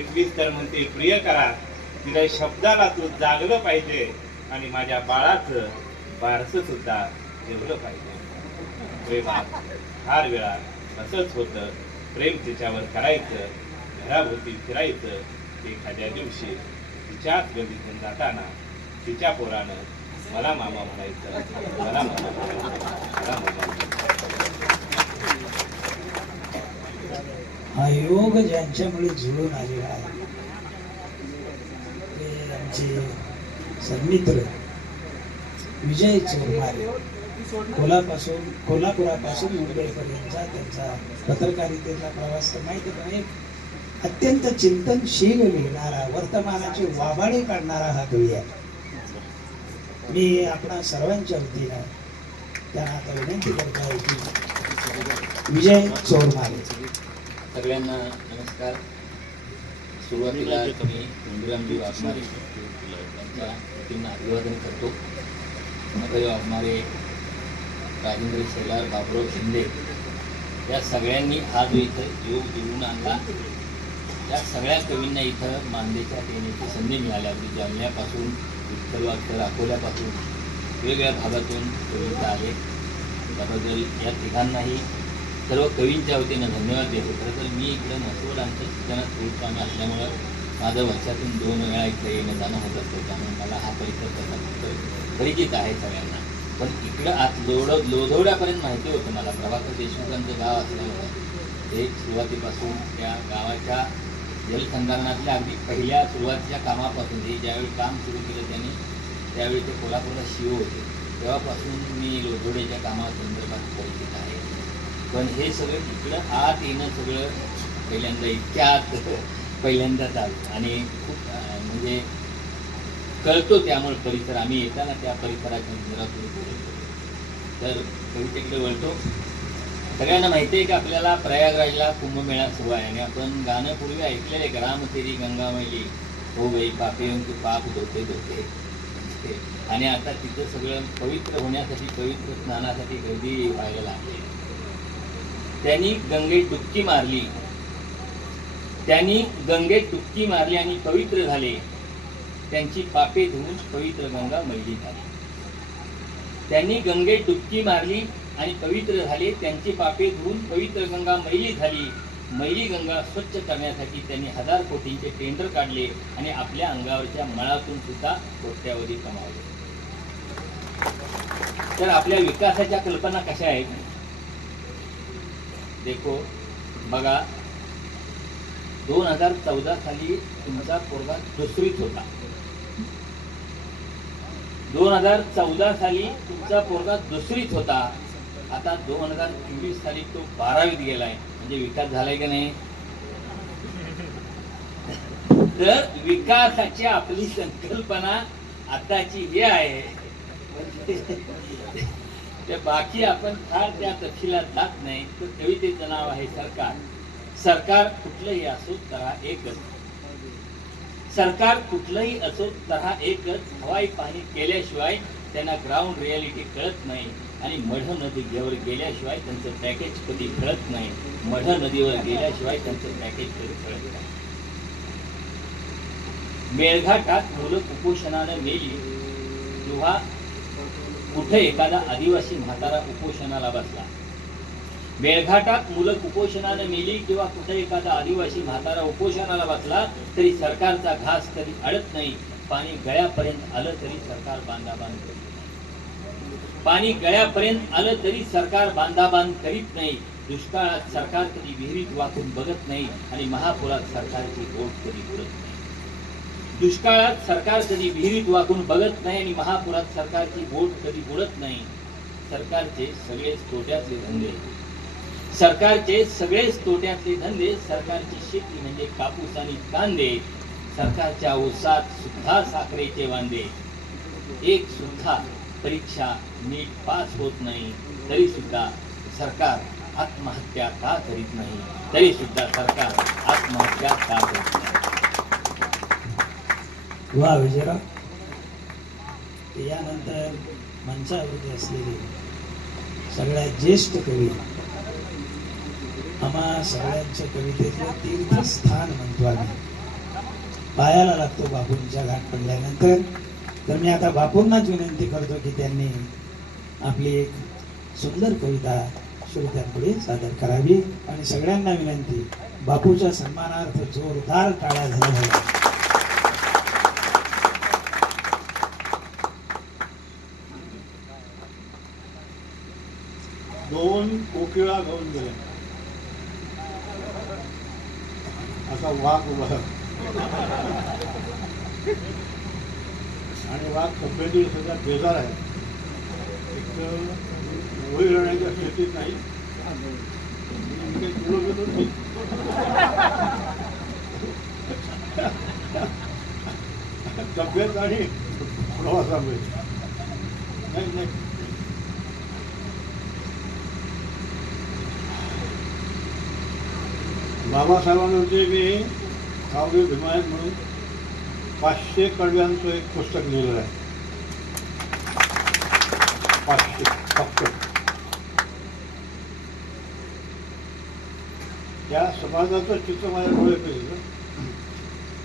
मिटवीस तर म्हणते प्रिय करा तिला शब्दाला तू जागलं पाहिजे आणि माझ्या बाळाचं बारस सुद्धा ठेवलं पाहिजे. प्रेमात फार वेळा असंच होतं. प्रेम तिच्यावर करायचं घराभोवती फिरायचं एखाद्या दिवशी तिच्याच गलीतून जाताना तिच्या पोरानं मला मामा म्हणायचं मला मामा म्हणायचं मला मामा म्हणायचं. हा योग ज्यांच्यामुळे जुळून आलेला आहे. ते आमचे सन्मित्र विजय चोरमारे कोल्हापासून कोल्हापुरापासून मुंबईपर्यंतचा त्यांचा पत्रकारितेचा प्रवास तर माहिती पण एक अत्यंत चिंतनशील लिहिणारा वर्तमानाचे वाबाडे काढणारा हा कवी आहे. मी आपणा सर्वांच्या वतीनं त्यांना आता विनंती करत आहे की विजय चोरमारे सगळ्यांना नमस्कार. सुरुवातीला मी इंदिरांबी वाघमारे यांच्या वतीनं अभिवादन करतो. अभय वाघमारे राजेंद्र शेलार बाबुराव शिंदे या सगळ्यांनी हा जो इथं योग घेऊन आणला. या सगळ्या कवींना इथं मानदेशात येण्याची संधी मिळाली अगदी जालन्यापासून विठ्ठलवाडकर अकोल्यापासून वेगवेगळ्या भागातून कवी इथं आले त्याबद्दल या तिघांनाही सर्व कवींच्या वतीनं धन्यवाद देतो. खरं तर मी इकडं म्हसवड आमच्या शिक्षणात असल्यामुळं माझं वर्षातून दोन वेळा इकडे येणं जाणं होत असतं. त्यामुळे मला हा परिसर तसा परिचित आहे सगळ्यांना. पण इकडं आत लोड लोधवड्यापर्यंत माहिती होतं मला. प्रभाकर देशमुखांचं गाव असल्यामुळं ते सुरुवातीपासून त्या गावाच्या जलसंधारणातल्या अगदी पहिल्या सुरुवातीच्या कामापासून हे ज्यावेळी काम सुरू केलं त्यांनी त्यावेळी ते कोल्हापूरला शिव होते. तेव्हापासून मी लोधोड्याच्या कामासंदर्भात परिचित आहे. पण हे सगळं तिकडं आत येणं सगळं पहिल्यांदा इतक्या आत पहिल्यांदाच आलं आणि खूप म्हणजे कळतो त्यामुळे परिसर. आम्ही येताना त्या परिसराच्या मंदिरातून बोलतो तर कवितेकडे वळतो. सगळ्यांना माहिती आहे की आपल्याला प्रयागराजला कुंभमेळा सुरू आहे आणि आपण गाणं पूर्वी ऐकलेले आहे ग्राम तेरी गंगा मैली हो गई पापियों पाप धोते धोते. आणि आता तिथं सगळं पवित्र होण्यासाठी पवित्र स्नानासाठी गर्दी व्हायला लागली त्यांनी गंगेत डुबकी मारली. त्यांनी गंगेत डुबकी मारली आणि पवित्र झाले. त्यांची पापे धुवून पवित्र गंगा मैली झाली. त्यांनी गंगेत डुबकी मारली आणि पवित्र झाले. त्यांची पापे धुवून पवित्र गंगा मैली झाली. मैली गंगा स्वच्छ करण्यासाठी त्यांनी हजार कोटींचे टेंडर काढले आणि आपल्या अंगावरच्या मळातून सुद्धा कोट्यावधी कमावले. तर आपल्या विकासाच्या कल्पना कशा आहेत? देखो बघा दोन हजार चौदा साली तुमचा पोरगा दुसरीत होता. दोन हजार चौदा साली तुमचा पोरगा दुसरीत होता. आता दोन हजार चोवीस साली तो बारावीत गेलाय. म्हणजे विकास झालाय का नाही? तर विकासाची आपली संकल्पना आताची हे आहे. ते बाकी आपण फार त्या तपशिलात जात नाही तर कवितेचं नाव आहे सरकार. सरकार कुठलंही असो तरा एकच. सरकार कुठलंही असो तरा एकच. हवाई पाणी केल्याशिवाय त्यांना ग्राउंड रियालिटी कळत नाही आणि मढ नदीवर गेल्याशिवाय त्यांचं पॅकेज कधी कळत नाही. मढ नदीवर गेल्याशिवाय त्यांचं पॅकेज कधी कळत नाही. मेळघाटात मुलं कुपोषणानं मेली. तेव्हा कुठे एखादा आदिवासी म्हातारा उपोषणाला बसला? मेळघाटात मुलं कुपोषणानं मेली किंवा कुठे एखादा आदिवासी म्हातारा उपोषणाला बसला तरी सरकारचा घास कधी अडत नाही पाणी गळ्यापर्यंत आलं तरी सरकार बांधाबांध करीत पाणी गळ्यापर्यंत आलं तरी सरकार बांधाबांध करीत नाही दुष्काळात सरकार कधी विहिरीत वाकून बघत नाही आणि महापुरात सरकारची बोट कधी उडत नाही. दुष्काळात सरकार कधी विहिरीत वाकून बघत नाही आणि महापुरात सरकारची बोट कधी बुडत नाही. सरकारचे सगळे तोट्यातले धंदे. सरकारचे सगळेच तोट्यातले धंदे सरकारची शेती म्हणजे कापूस आणि कांदे. सरकारच्या ऊसात सुद्धा साखरेचे वांदे. एक सुद्धा परीक्षा नीट पास होत नाही तरी सुद्धा सरकार आत्महत्या का करीत नाही? तरी सुद्धा सरकार आत्महत्या का करीत नाही? वा विजयराव. यानंतर मंचावरती असलेले सगळ्यात ज्येष्ठ कवी आम्हा सगळ्यांच्या कवितेतलं तीर्थस्थान म्हणतो आम्ही. पायाला लागतो बापूंच्या घाट पडल्यानंतर. तर मी आता बापूंनाच विनंती करतो की त्यांनी आपली एक सुंदर कविता श्रोत्यांपुढे सादर करावी. आणि सगळ्यांना विनंती बापूच्या सन्मानार्थ जोरदार टाळ्या झाल्या घेऊन कोकिळा घेऊन गेला. असा वाघ उभा आणि वाघ तब्येतीने सध्या बेजार आहे. एक होळी राहण्याच्या स्थितीत नाही. नाही. तब्येत आणि प्रवासामुळे नाही नाही. बाबासाहेबांवरती मी कावरी भीमायक म्हणून पाचशे कडव्यांचं एक पुस्तक लिहिलं आहे. पाचशे फक्त. त्या समाजाचं चित्र माझ्या डोळे केलेलं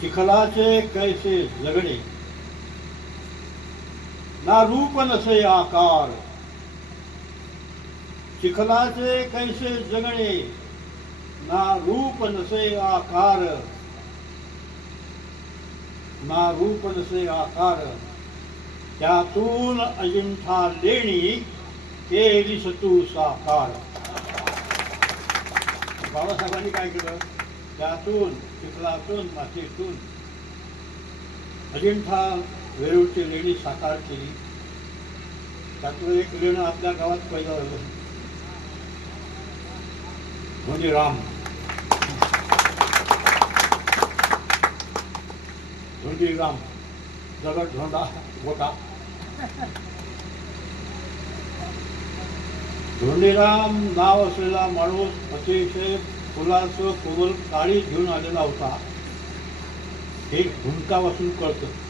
चिखलाचे कैसे जगणे ना रूप नसे आकार. चिखलाचे कैसे जगणे ना रूप नसे आकार। ना रूप नसे आकार। त्यातून अजिंठा लेणी केलीस तू साकार। बाबासाहेबांनी काय केलं? त्यातून चिखलातून मातीतून अजिंठा वेरूळची लेणी साकार केली. त्यातून एक लेणं आपल्या गावात पहिलं झालं. म्हणजे राम धोंडी राम दगड धोंडा गोटा धोंडीराम नाव असलेला माणूस अतिशय फुलाचं कोवल काळी घेऊन आलेला होता हे हुंकापासून कळतं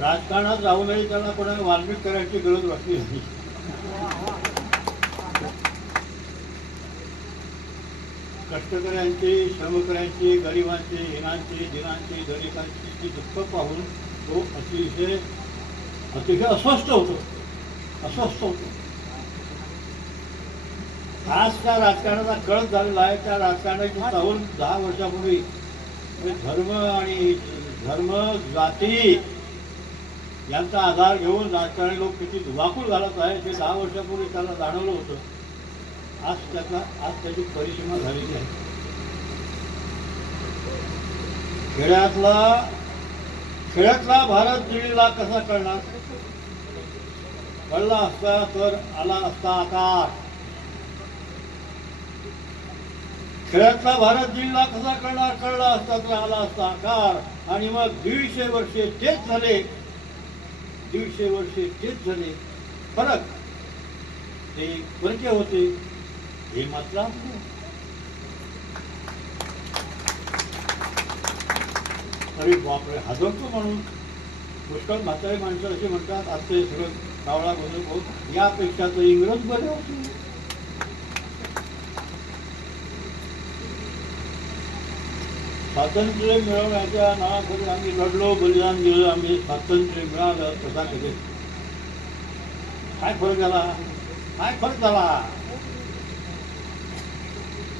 राजकारणात जाऊनही त्यांना कोणाला वाल्मिक करायची गरज वाटली नाही. कष्टकऱ्यांची श्रमकऱ्यांची गरिबांची हिनांची दिनांची दलितांची जी दुःख पाहून तो अतिशय अतिशय अस्वस्थ होतो. अस्वस्थ होतो. आज त्या राजकारणाचा कळत झालेला आहे. त्या राजकारणाची चाहूल दहा वर्षापूर्वी म्हणजे धर्म आणि धर्म जाती यांचा आधार घेऊन राजकारणी लोक किती धुवाकूळ घालत आहे ते दहा वर्षापूर्वी त्यांना जाणवलं होतं. आज त्याचा आज त्याची परिसीमा झालेली आहे. खेड्यातला खेड्यातला भारत दिल्लीला कसा कळणार? कळला असता तर आला असता आकार खेळातला भारत दिल्लीला कसा कळणार? कळला असता तर आला असता आकार. आणि मग दीडशे वर्षे तेच झाले. दीडशे वर्षे तेच झाले. फरक ते परके होते हे मात्र अरे बापरे हादरतो म्हणून पुष्कळ म्हातारी माणसं असे म्हणतात आज ते सगळं कावळा गोंधळ होत यापेक्षा तर इंग्रज बरे होते. स्वातंत्र्य मिळवण्याच्या नावाखाली आम्ही लढलो बलिदान दिलं आम्ही स्वातंत्र्य मिळालं तसा कधी. काय फरक झाला? काय फरक झाला?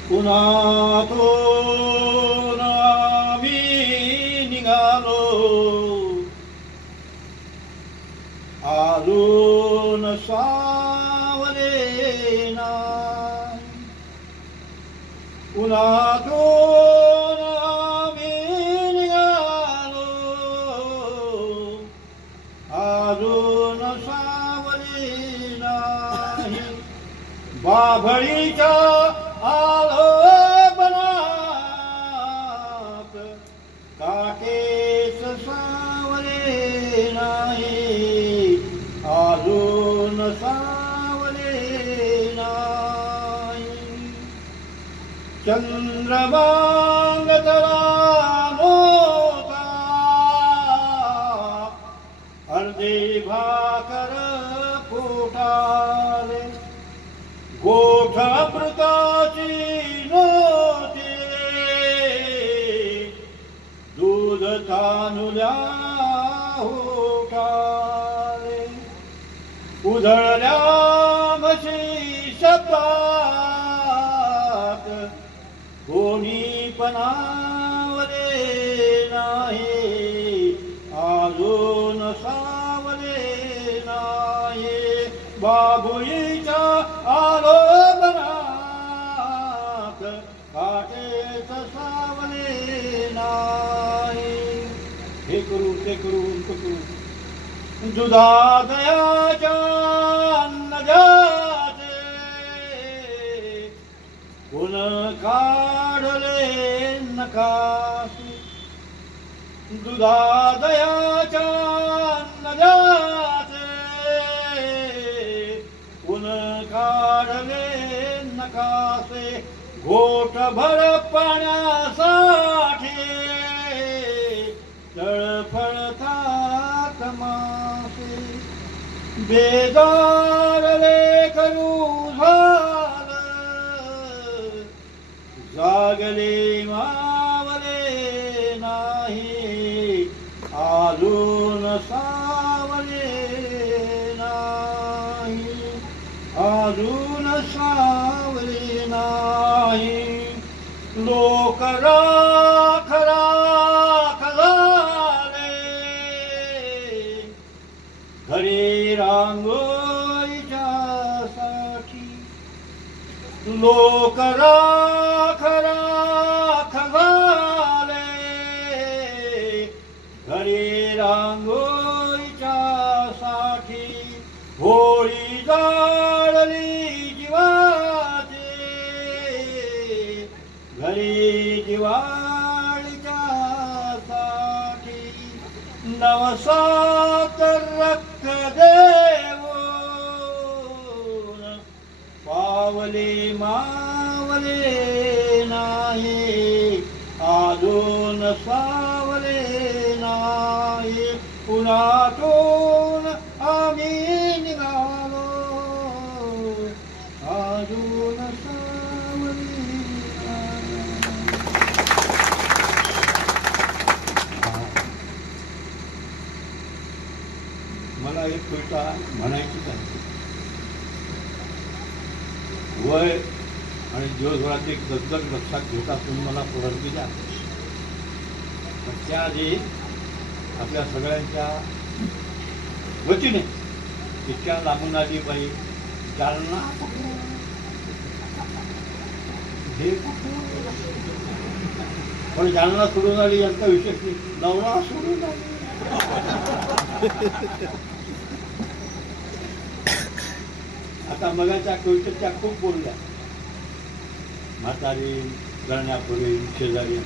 पुन्हा आम्ही निघालो? अजून ना पुन्हा तो आभळीच्या आलोपना बनात सावले नाही आलोन सावले नाही. चंद्रबांग नोता अर्धे भाकर गोठामृताची नोती. दूध तानुल्या होठा उधळल्या म्हशी शब्दात कोणी पणावले नाही आजो नसावले बाबुईच्या आलोबनात काटेच सावले नाही. हे करू ते करू ते करू दुधादयाच्या अन्नजाचे गुण काढले नकाशी. दुधा दयाच्या अन्नजा नकासे घोटभर पाण्यासाठी. तळफळतात मासे. बेजार लेखरू करू झालं जागले मावले नाही अजून सावले नाही. अजून सावले नाही. लोक राख राख झाले घरी रांगोळीच्यासाठी. लोक राख राख झाले घरी रांगोळीच्यासाठी होळी जाळली. नवसात रक्त देऊन पावले मावले नाही आजून सावले नाही पुण्यातून आम्ही निघालो. अजून सावले एक कविता म्हणायचीच आहे. वय आणि दिवसभरात एक दगदग लक्षात घेता तुम्ही मला पुरवली द्या. त्याआधी आपल्या सगळ्यांच्या वतीने इतक्या लागून आली बाई. जालना हे पण जालना सोडून आली यांचा विशेष नवरा सोडून आली आता मगाच्या कवितेच्या खूप बोलल्या. म्हातारी गळण्यापूर्वी शेजारी.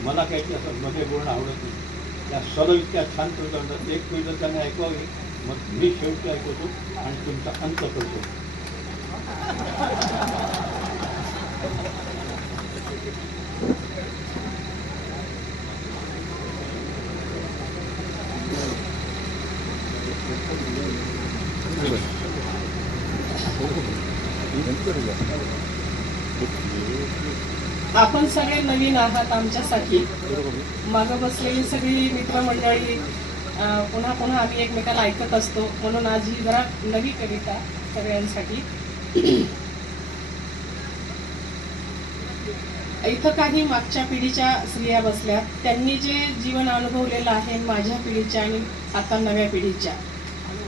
मला काही त्या मध्ये बोलणं आवडत नाही. त्या सरळ इतक्या छान कविता एक कविता त्यांना ऐकवावी. मग मी शेवटी ऐकवतो आणि तुमचा अंत करतो. आपण सगळे नवीन आहात आमच्यासाठी. मागं बसलेली सगळी मित्रमंडळी पुन्हा पुन्हा आम्ही एकमेकाला ऐकत असतो. म्हणून आज ही जरा नवी कविता सगळ्यांसाठी. इथं काही मागच्या पिढीच्या स्त्रिया बसल्या. त्यांनी जे जीवन अनुभवलेलं आहे माझ्या पिढीच्या आणि आता नव्या पिढीच्या.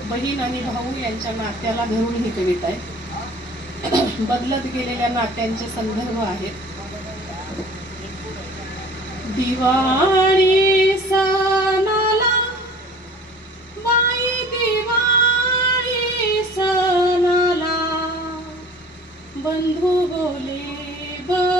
बहीण आणि भाऊ यांच्या नात्याला धरून ही कविता आहे. बदलत गेलेल्या नात्यांचे संदर्भ आहेत. दिवाळी सणाला बाई दिवाळी सणाला बंधू बोले बहिणीला